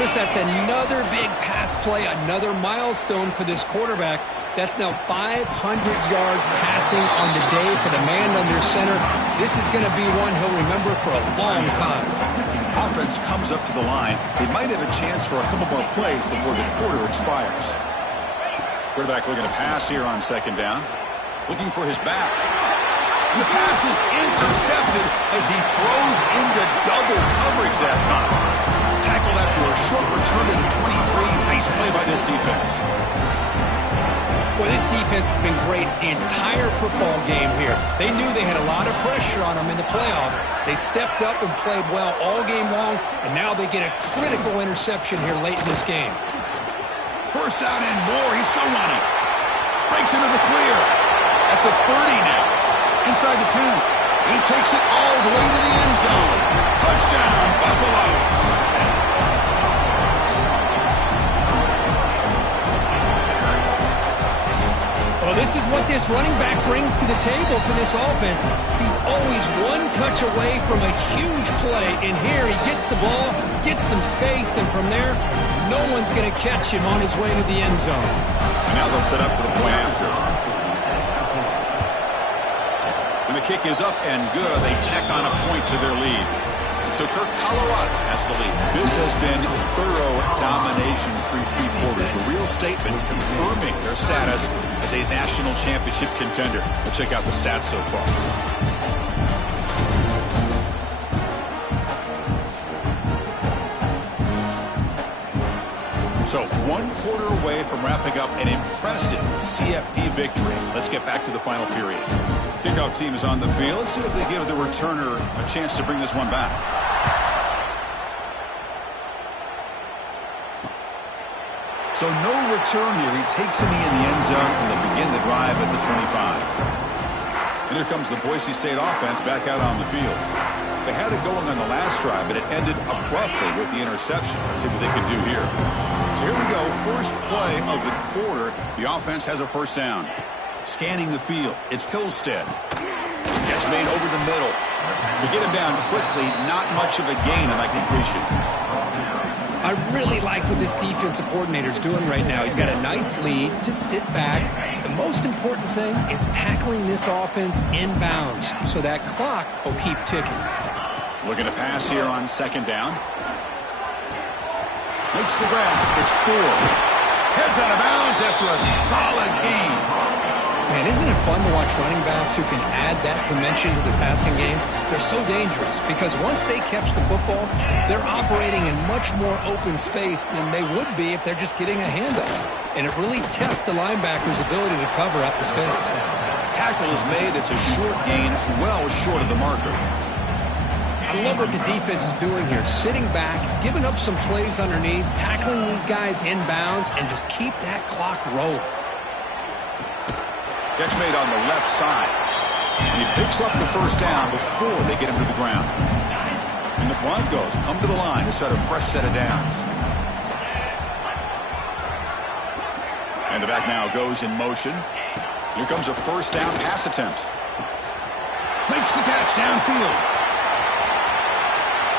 Chris, that's another big pass play, another milestone for this quarterback. That's now 500 yards passing on the day for the man under center. This is going to be one he'll remember for a long time. Offense comes up to the line. They might have a chance for a couple more plays before the quarter expires. Quarterback looking to pass here on second down. Looking for his back. And the pass is intercepted as he throws into double coverage that time. Tackled after a short return to the 23. Nice play by this defense. Well, this defense has been great the entire football game here. They knew they had a lot of pressure on them in the playoff. They stepped up and played well all game long, and now they get a critical interception here late in this game. First down and more. He's still running. Breaks into the clear. At the 30 now. Inside the 2. He takes it all the way to the end zone. Touchdown, Buffaloes. Well, this is what this running back brings to the table for this offense. He's always one touch away from a huge play. And here he gets the ball, gets some space, and from there, no one's going to catch him on his way to the end zone. And now they'll set up for the point after. And the kick is up and good. They tack on a point to their lead. So Kirk, Colorado has the lead. This has been thorough domination through three quarters. A real statement confirming their status as a national championship contender. We'll check out the stats so far. So 1 quarter away from wrapping up an impressive CFP victory. Let's get back to the final period. Kickoff team is on the field. Let's see if they give the returner a chance to bring this one back. So no return here. He takes a knee in the end zone, and they'll begin the drive at the 25. And here comes the Boise State offense back out on the field. They had it going on the last drive, but it ended abruptly with the interception. Let's see what they can do here. So here we go. First play of the quarter. The offense has a first down. Scanning the field. It's Hillstead. Catch made over the middle. We get him down quickly. Not much of a gain on that completion. I really like what this defensive coordinator is doing right now. He's got a nice lead. Just sit back. The most important thing is tackling this offense inbounds so that clock will keep ticking. Looking to pass here on second down. Makes the grab. It's 4. Heads out of bounds after a solid gain. Man, isn't it fun to watch running backs who can add that dimension to the passing game? They're so dangerous because once they catch the football, they're operating in much more open space than they would be if they're just getting a handoff. And it really tests the linebacker's ability to cover out the space. Tackle is made. It's a short gain, well short of the marker. I love what the defense is doing here. Sitting back, giving up some plays underneath, tackling these guys inbounds, and just keep that clock rolling. Catch made on the left side. And he picks up the first down before they get him to the ground. And the Broncos come to the line to start a fresh set of downs. And the back now goes in motion. Here comes a first down pass attempt. Makes the catch downfield.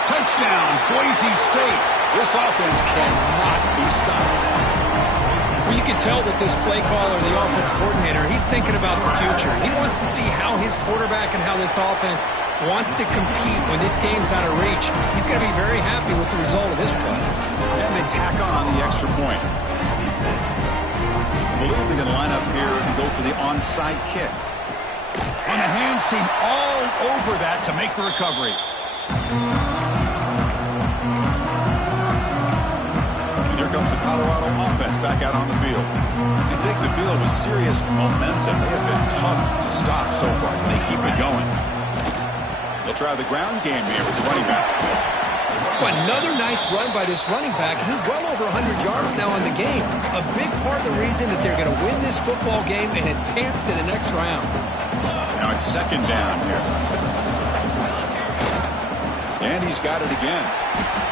Touchdown, Boise State. This offense cannot be stopped. Well, you can tell that this play caller, the offense coordinator, he's thinking about the future. He wants to see how his quarterback and how this offense wants to compete when this game's out of reach. He's going to be very happy with the result of this play. And they tack on the extra point. I believe they're going to line up here and go for the onside kick. And the hands seem all over that to make the recovery. Here comes the Colorado offense back out on the field. They take the field with serious momentum. They have been tough to stop so far. Can they keep it going? They'll try the ground game here with the running back. Well, another nice run by this running back. He's well over 100 yards now in the game. A big part of the reason that they're going to win this football game and advance to the next round. Now it's second down here. And he's got it again.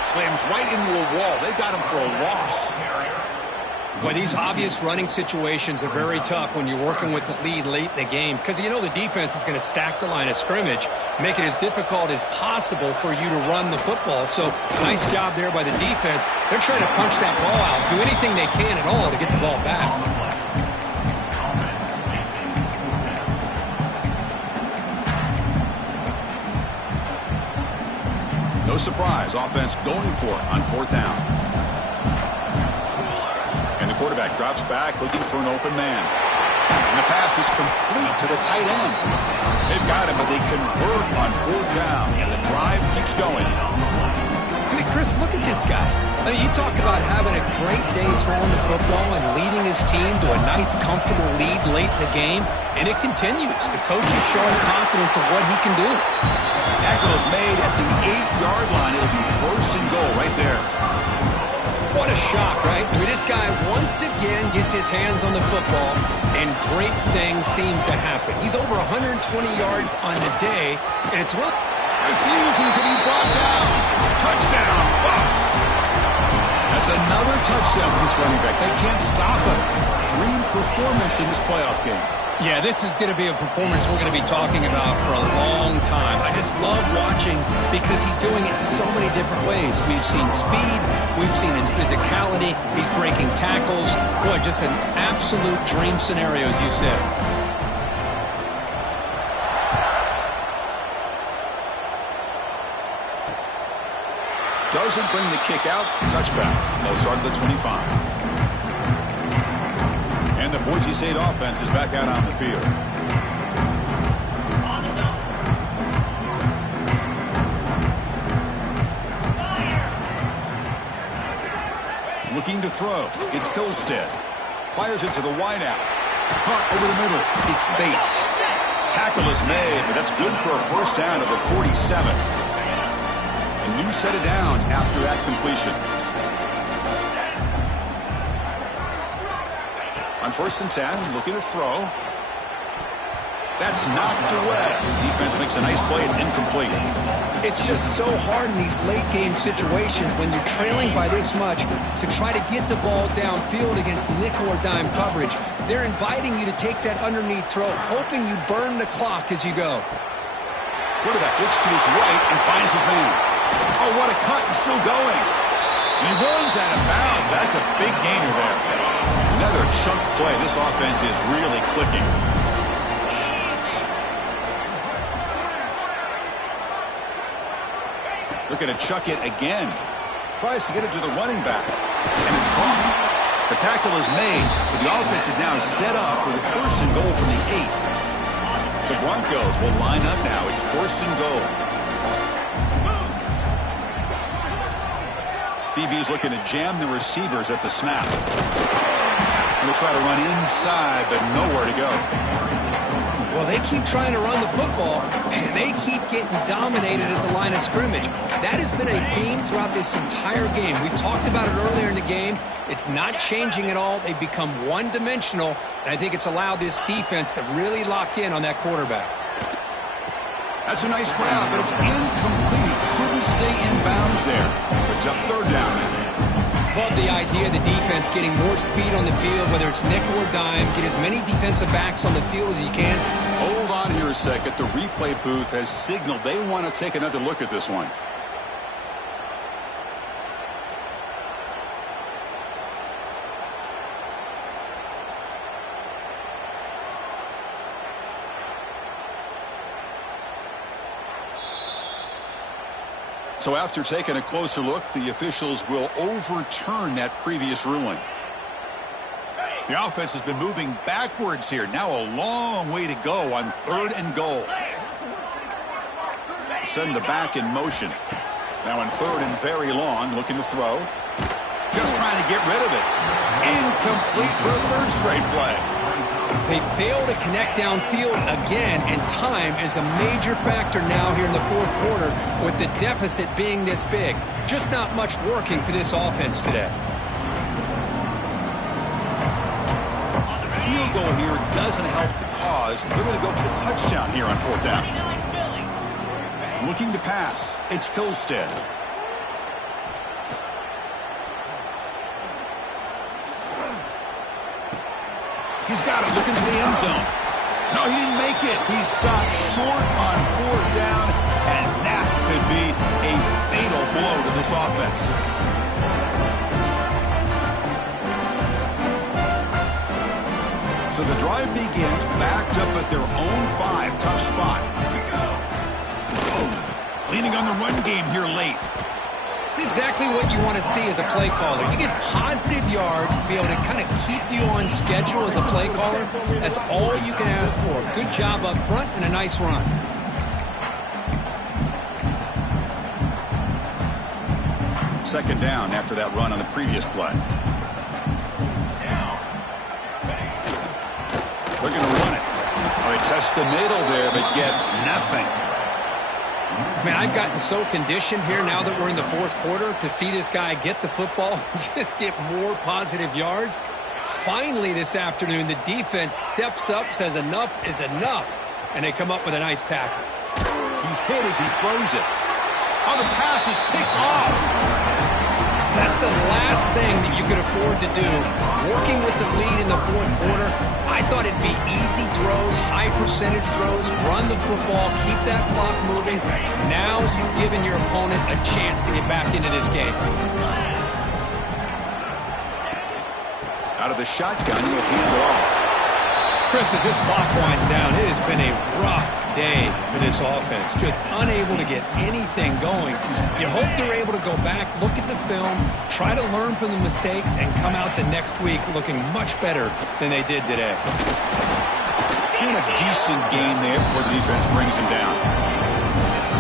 Slams right into a wall. They've got him for a loss. But these obvious running situations are very tough when you're working with the lead late in the game because you know the defense is going to stack the line of scrimmage, make it as difficult as possible for you to run the football. So nice job there by the defense. They're trying to punch that ball out, do anything they can at all to get the ball back. No surprise, offense going for it on fourth down. And the quarterback drops back looking for an open man. And the pass is complete to the tight end. They've got him, but they convert on fourth down. And the drive keeps going. I mean, Chris, look at this guy. I mean, you talk about having a great day throwing the football and leading his team to a nice, comfortable lead late in the game, and it continues. The coach is showing confidence of what he can do. Tackle is made at the 8-yard line. It'll be first and goal right there. What a shock, right? I mean, this guy once again gets his hands on the football, and great things seem to happen. He's over 120 yards on the day, and it's really refusing to be brought down. Touchdown, Buffs. That's another touchdown for this running back. They can't stop him. Dream performance in this playoff game. Yeah, this is going to be a performance we're going to be talking about for a long time. I just love watching because he's doing it in so many different ways. We've seen speed. We've seen his physicality. He's breaking tackles. Boy, just an absolute dream scenario, as you said. Doesn't bring the kick out. Touchback. They'll start at the 25. And the Boise State offense is back out on the field. Looking to throw. It's Hillstead. Fires it to the wideout. Caught over the middle. It's Bates. tackle is made, but that's good for a first down to the 47. A new set of downs after that completion. On 1st and 10, looking to throw. That's knocked away. Defense makes a nice play. It's incomplete. It's just so hard in these late-game situations when you're trailing by this much to try to get the ball downfield against nickel or dime coverage. They're inviting you to take that underneath throw, hoping you burn the clock as you go. Quarterback looks to his right and finds his man. Oh, what a cut, and still going. And he runs out of bounds. That's a big gainer there. Another chunk play. This offense is really clicking. Looking to chuck it again. Tries to get it to the running back. And it's caught. The tackle is made, but the offense is now set up with a 1st and goal from the 8. The Broncos will line up now. It's 1st and goal. DB's looking to jam the receivers at the snap. And they'll try to run inside, but nowhere to go. Well, they keep trying to run the football, and they keep getting dominated at the line of scrimmage. That has been a theme throughout this entire game. We've talked about it earlier in the game. It's not changing at all. They've become one-dimensional, and I think it's allowed this defense to really lock in on that quarterback. That's a nice route, but it's incomplete. Couldn't stay in bounds there. It's up 3rd down now. Love the idea of the defense getting more speed on the field, whether it's nickel or dime. Get as many defensive backs on the field as you can. Hold on here a second. The replay booth has signaled they want to take another look at this one. So after taking a closer look, the officials will overturn that previous ruling. The offense has been moving backwards here. Now a long way to go on 3rd and goal. Send the back in motion. Now on 3rd and very long, looking to throw. Just trying to get rid of it. Incomplete for a 3rd straight play. They fail to connect downfield again, and time is a major factor now here in the 4th quarter with the deficit being this big. Just not much working for this offense today. Field goal here doesn't help the cause. They're going to go for the touchdown here on 4th down. Looking to pass. It's Pilstead. He's got it, looking for the end zone. No, he didn't make it. He stopped short on 4th down, and that could be a fatal blow to this offense. So the drive begins backed up at their own 5. Tough spot. Leaning on the run game here late. It's exactly what you want to see as a play caller. You get positive yards to be able to kind of keep you on schedule as a play caller. That's all you can ask for. Good job up front and a nice run. Second down after that run on the previous play. They're going to run it. Oh, they test the middle there, but get nothing. Man, I've gotten so conditioned here now that we're in the 4th quarter to see this guy get the football and just get more positive yards. Finally this afternoon, the defense steps up, says enough is enough, and they come up with a nice tackle. He's hit as he throws it. Oh, the pass is picked off. That's the last thing that you could afford to do. Working with the lead in the 4th quarter, I thought it'd be easy throws, high percentage throws, run the football, keep that clock moving. Now you've given your opponent a chance to get back into this game. Out of the shotgun, he'll hand it off. Chris, as this clock winds down, it has been a rough day for this offense. Just unable to get anything going. You hope they're able to go back, look at the film, try to learn from the mistakes, and come out the next week looking much better than they did today. And a decent gain there before the defense brings him down.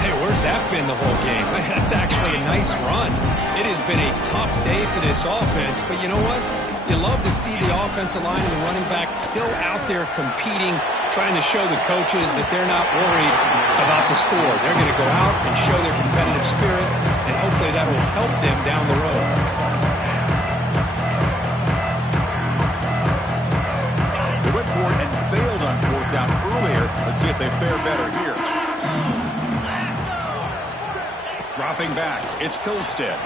Hey, where's that been the whole game? That's actually a nice run. It has been a tough day for this offense, but you know what? You love to see the offensive line and the running back still out there competing trying to show the coaches that they're not worried about the score. They're going to go out and show their competitive spirit, and hopefully that will help them down the road. They went for it and failed on fourth down earlier. Let's see if they fare better here. Dropping back, it's Pilstead.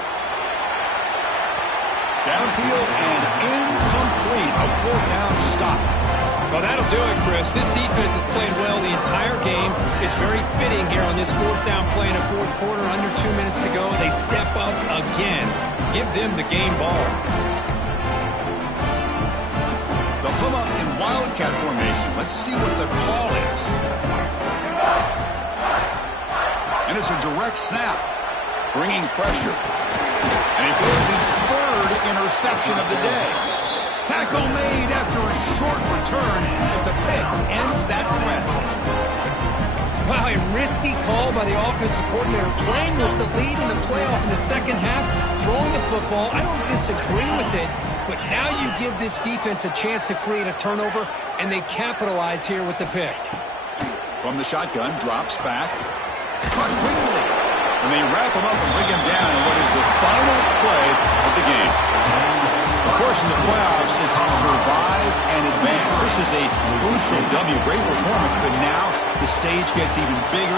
Downfield and incomplete. A fourth down stop. Well, that'll do it, Chris. This defense has played well the entire game. It's very fitting here on this fourth down play in the fourth quarter. Under 2 minutes to go. They step up again. Give them the game ball. They'll come up in wildcat formation. Let's see what the call is. And it's a direct snap. Bringing pressure. And he throws his third interception of the day. Tackle made after a short return, but the pick ends that threat. Wow, a risky call by the offensive coordinator, playing with the lead in the playoff in the second half, throwing the football. I don't disagree with it, but now you give this defense a chance to create a turnover, and they capitalize here with the pick. From the shotgun, drops back. Caught quickly. And they wrap him up and bring him down in what is the final play of the game. Of course, in the playoffs, it's survive and advance. This is a crucial W. Great performance, but now the stage gets even bigger